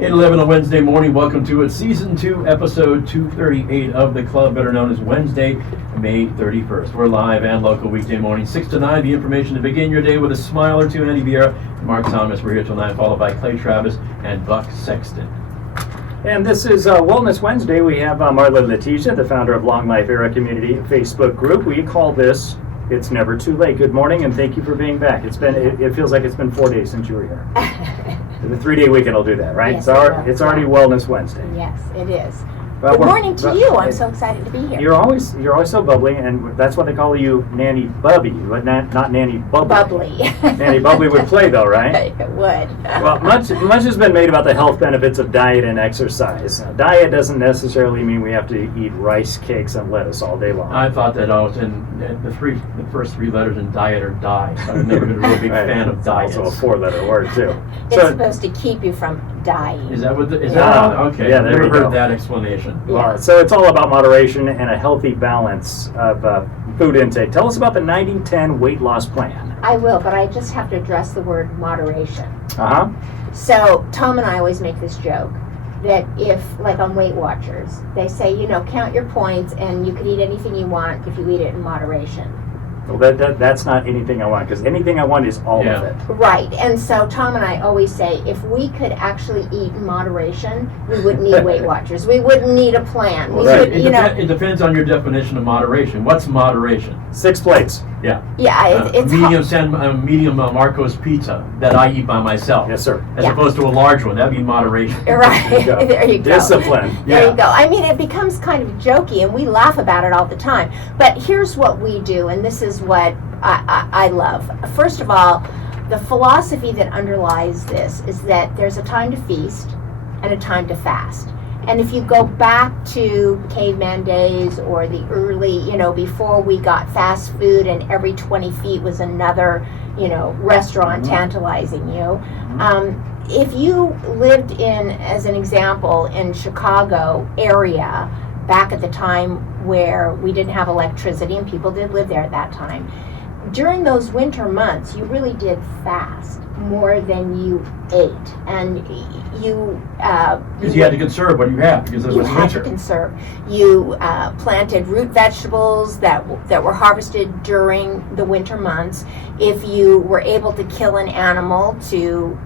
8:11 on Wednesday morning. Welcome to it. Season 2, episode 238 of the club, better known as Wednesday, May 31st. We're live and local weekday morning, 6 to 9. The information to begin your day with a smile or two. Andy Vieira and Mark Thomas. We're here till 9, followed by Clay Travis and Buck Sexton. And this is Wellness Wednesday. We have Marla Letitia, the founder of Long Life Era Community Facebook group. We call this It's Never Too Late. Good morning, and thank you for being back. It feels like it's been 4 days since you were here. The 3-day weekend will do that, right? Yes, It's already Wellness Wednesday. Yes, it is. But Good morning to you. I'm so excited to be here. You're always so bubbly, and that's why they call you Nanny Bubby, but not Nanny Bubbly. Bubbly. Nanny Bubbly would play though, right? It would. Well, much has been made about the health benefits of diet and exercise. Now, diet doesn't necessarily mean we have to eat rice cakes and lettuce all day long. I thought that I was in the first three letters in diet or die. So I've never been a really big fan of diets. It's also a 4-letter word too. It's supposed to keep you from dying. Is that what? Okay? Yeah, I've there never you heard go. that explanation. Well, so it's all about moderation and a healthy balance of food intake. Tell us about the 90-10 weight loss plan. I will, but I just have to address the word moderation. Uh-huh. So Tom and I always make this joke that if, like on Weight Watchers, they say, count your points and you can eat anything you want if you eat it in moderation. Well, that's not anything I want, because anything I want is all of it. Right, and so Tom and I always say if we could actually eat in moderation, we wouldn't need Weight Watchers. We wouldn't need a plan. Well, right. It depends on your definition of moderation. What's moderation? 6 plates. Yeah. Yeah, it's medium Marco's pizza that I eat by myself. Yes, sir. As opposed to a large one. That'd be moderation. Right. There you go. Discipline. There you go. I mean, it becomes kind of jokey, and we laugh about it all the time. But here's what we do, and this is what I love. First of all, the philosophy that underlies this is that there's a time to feast and a time to fast. And if you go back to caveman days or the early, before we got fast food and every 20 feet was another, restaurant tantalizing you. If you lived in, as an example, in Chicago area, back at the time where we didn't have electricity and people did live there at that time, during those winter months, you really did fast more than you ate, and you because you had to conserve what you have because it was winter. You had to conserve. You planted root vegetables that were harvested during the winter months. If you were able to kill an animal to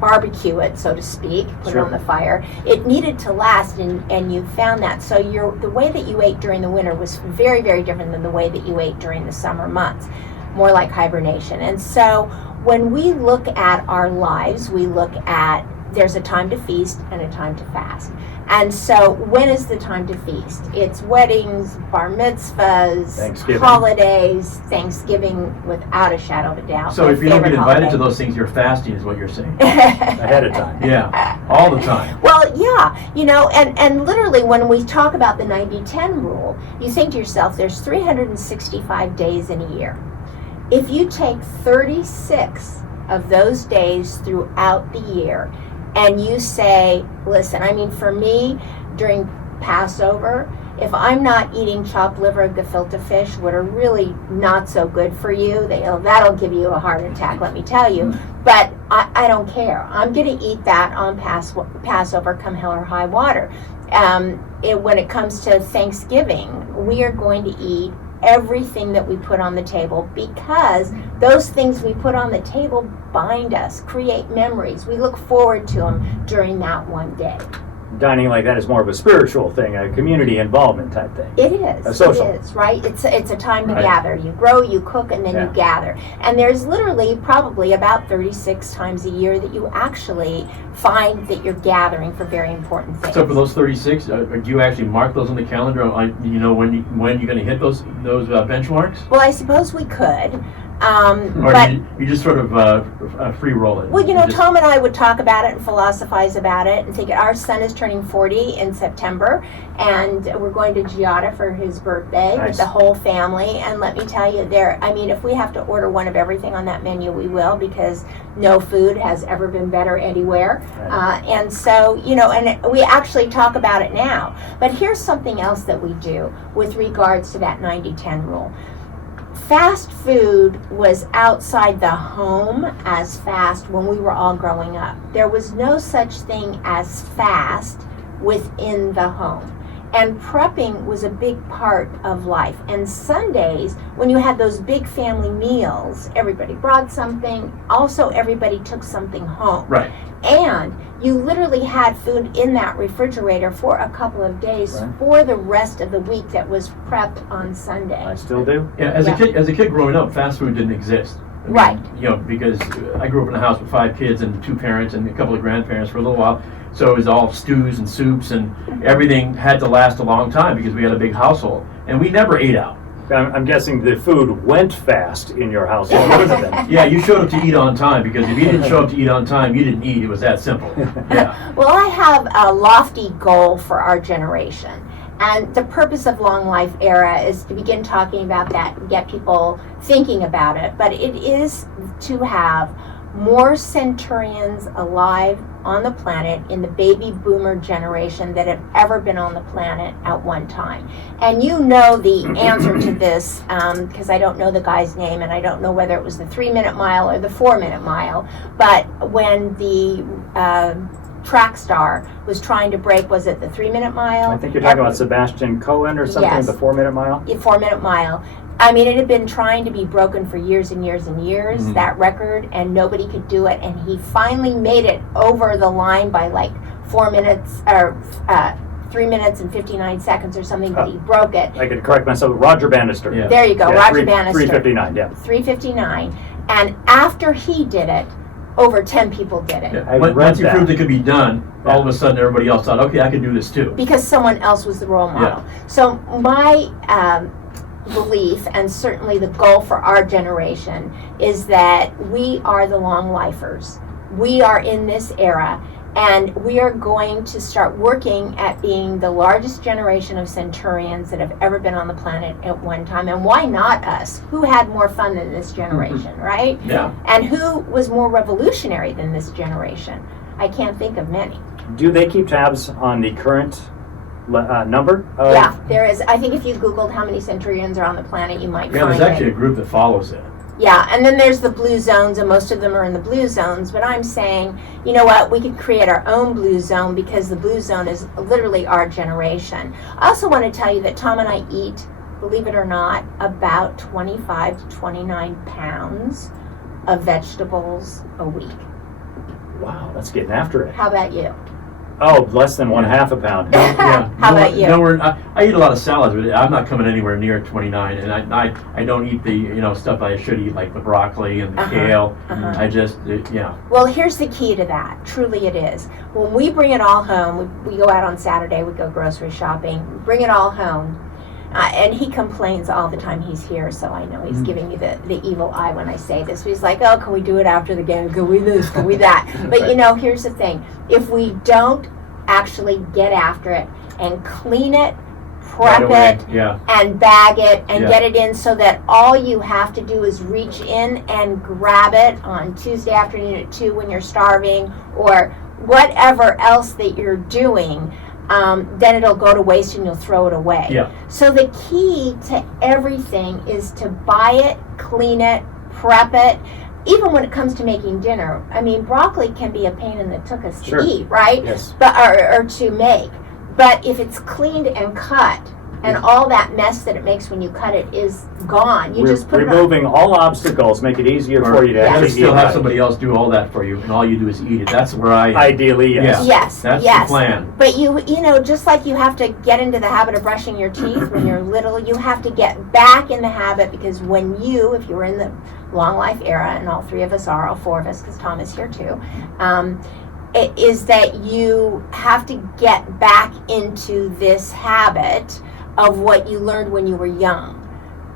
barbecue it, so to speak, put it on the fire, it needed to last, and you found that. So the way that you ate during the winter was very, very different than the way that you ate during the summer months, more like hibernation. And so when we look at our lives, we look at there's a time to feast and a time to fast. And so when is the time to feast? It's weddings, bar mitzvahs, holidays, Thanksgiving without a shadow of a doubt. So if you don't get invited to those things, you're fasting is what you're saying. Ahead of time. Yeah, all the time. Well, yeah, and literally when we talk about the 90-10 rule, you think to yourself, there's 365 days in a year. If you take 36 of those days throughout the year, and you say, listen, I mean, for me, during Passover, if I'm not eating chopped liver, gefilte fish, what are really not so good for you, that'll give you a heart attack, let me tell you. But I don't care. I'm going to eat that on Passover, come hell or high water. When it comes to Thanksgiving, we are going to eat everything that we put on the table, because those things we put on the table bind us, create memories. We look forward to them during that one day. Dining like that is more of a spiritual thing, a community involvement type thing. It is. A social. It is, right? It's a time to gather. You grow, you cook, and then you gather. And there's literally probably about 36 times a year that you actually find that you're gathering for very important things. So for those 36, do you actually mark those on the calendar? When you're going to hit those benchmarks? Well, I suppose we could. Or you just sort of free roll it? Well, Tom and I would talk about it and philosophize about it and think our son is turning 40 in September, and we're going to Giada for his birthday with the whole family. And let me tell you, if we have to order one of everything on that menu, we will, because no food has ever been better anywhere. And so, and we actually talk about it now. But here's something else that we do with regards to that 90-10 rule. fast food was outside the home as fast when we were all growing up. There was no such thing as fast within the home. And prepping was a big part of life. And Sundays, when you had those big family meals, everybody brought something. Also, everybody took something home. Right. And you literally had food in that refrigerator for a couple of days Right. for the rest of the week that was prepped on Sunday. I still do. Yeah, as Yeah. a kid growing up, fast food didn't exist. I mean, Right. You know, because I grew up in a house with 5 kids and 2 parents and a couple of grandparents for a little while. So it was all stews and soups, and everything had to last a long time because we had a big household. And we never ate out. I'm guessing the food went fast in your household. Then. Yeah, you showed up to eat on time, because if you didn't show up to eat on time, you didn't eat. It was that simple. Yeah. Well, I have a lofty goal for our generation. And the purpose of Long Life Era is to begin talking about that and get people thinking about it. But it is to have more centurions alive on the planet in the baby boomer generation that have ever been on the planet at one time. And you know the answer to this, because I don't know the guy's name and I don't know whether it was the 3-minute mile or the 4-minute mile, but when the track star was trying to break, was it the 3-minute mile? I think you're talking about Sebastian Cohen or something, Yes. the 4-minute mile. 4-minute mile. I mean, it had been trying to be broken for years and years and years, Mhm. that record, and nobody could do it. And he finally made it over the line by like 4 minutes, or 3 minutes and 59 seconds or something, but he broke it. I could correct myself. Roger Bannister. Yeah. There you go, Yeah, Roger Bannister. 3:59. Yeah. 3:59. And after he did it, over 10 people did it. Yeah. I read Once you that. proved it could be done, all of a sudden everybody else thought, okay, I can do this too. Because someone else was the role model. So my belief, and certainly the goal for our generation, is that we are the long lifers. We are in this era, and we are going to start working at being the largest generation of centurions that have ever been on the planet at one time. And why not us? Who had more fun than this generation, right? Yeah. And who was more revolutionary than this generation? I can't think of many. Do they keep tabs on the current number? Yeah, there is. I think if you Googled how many centurions are on the planet, you might Yeah, find there's actually it. a group that follows it. Yeah, and then there's the blue zones, and most of them are in the blue zones. But I'm saying, you know what, we could create our own blue zone, because the blue zone is literally our generation. I also want to tell you that Tom and I eat, believe it or not, about 25 to 29 pounds of vegetables a week. Wow, that's getting after it. How about you? Oh, less than 1/2 a pound. Yeah. How about you? I eat a lot of salads, but I'm not coming anywhere near 29, and I don't eat the stuff I should eat, like the broccoli and the Uh-huh, kale. uh-huh. I just Well, here's the key to that. Truly it is. When we bring it all home, we go out on Saturday, we go grocery shopping, bring it all home. And he complains all the time he's here, so I know he's giving me the evil eye when I say this. He's like, oh, can we do it after the game? Can we this? Can we that? But here's the thing. If we don't actually get after it and clean it, prep right away. it, Yeah. and bag it and Yeah. get it in, so that all you have to do is reach in and grab it on Tuesday afternoon at 2 when you're starving, or whatever else that you're doing. Then it'll go to waste and you'll throw it away. Yeah. So the key to everything is to buy it, clean it, prep it. Even when it comes to making dinner, I mean, broccoli can be a pain in the tuchus to Sure. eat, right? Yes. But or to make. But if it's cleaned and cut, and all that mess that it makes when you cut it is gone, you just put it on. Removing all obstacles, make it easier for you to Yeah. You actually still eat have right. somebody else do all that for you, and all you do is eat it. That's where I. Ideally, yes. Yes, That's yes. the plan. But you know, just like you have to get into the habit of brushing your teeth when you're little, you have to get back in the habit, because when if you were in the Long Life Era, and all 3 of us are, all 4 of us, because Tom is here too, it is that you have to get back into this habit of what you learned when you were young,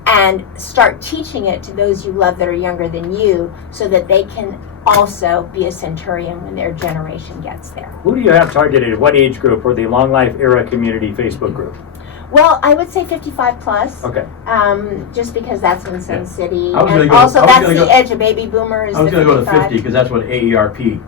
and start teaching it to those you love that are younger than you, so that they can also be a centurion when their generation gets there. Who do you have targeted? What age group for the Long Life Era Community Facebook group? Well, I would say 55 plus. Okay. Just because that's in Sun Yeah. City, I was gonna and go- also I was that's gonna the go- edge of baby boomers. I was the going to go to 55. 50 because that's what AARP.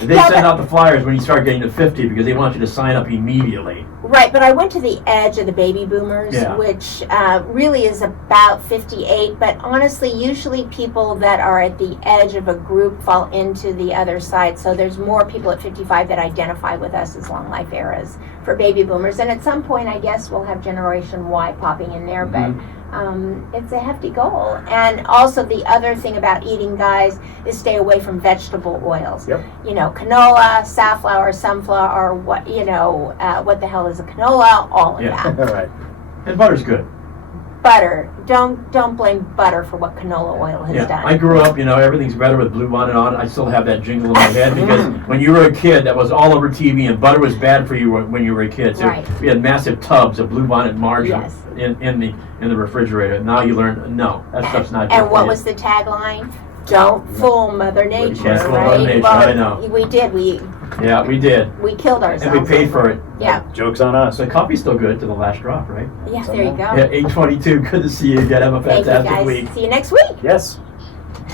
They Yeah, send but- out the flyers when you start getting to 50 because they want you to sign up immediately. Right, but I went to the edge of the baby boomers, Yeah. which really is about 58. But honestly, usually people that are at the edge of a group fall into the other side. So there's more people at 55 that identify with us as long life eras for baby boomers. And at some point, I guess we'll have Generation Y popping in there. But it's a hefty goal. And also the other thing about eating, guys, is stay away from vegetable oils. Yep. You know, canola, safflower, sunflower, or what, what the hell is a canola? All of Yeah. that. All right. And butter's good. Butter. Don't blame butter for what canola oil has done. I grew up, everything's better with Blue Bonnet on. I still have that jingle in my head because when you were a kid, that was all over TV, and butter was bad for you when you were a kid. So Right. we had massive tubs of Blue Bonnet margarine Yes. in the refrigerator. Now you learn, no, that stuff's not good And for what you. was the tagline? Don't fool Mother Nature, Don't fool right? Mother Nature, Well, I know. We did. Yeah, we did. We killed ourselves. And we paid for it. Yeah. Joke's on us. So coffee's still good to the last drop, right? Yeah, there you go. Yeah, 8:22. Good to see you again. Have a Thank you, fantastic guys. week. See you next week. Yes.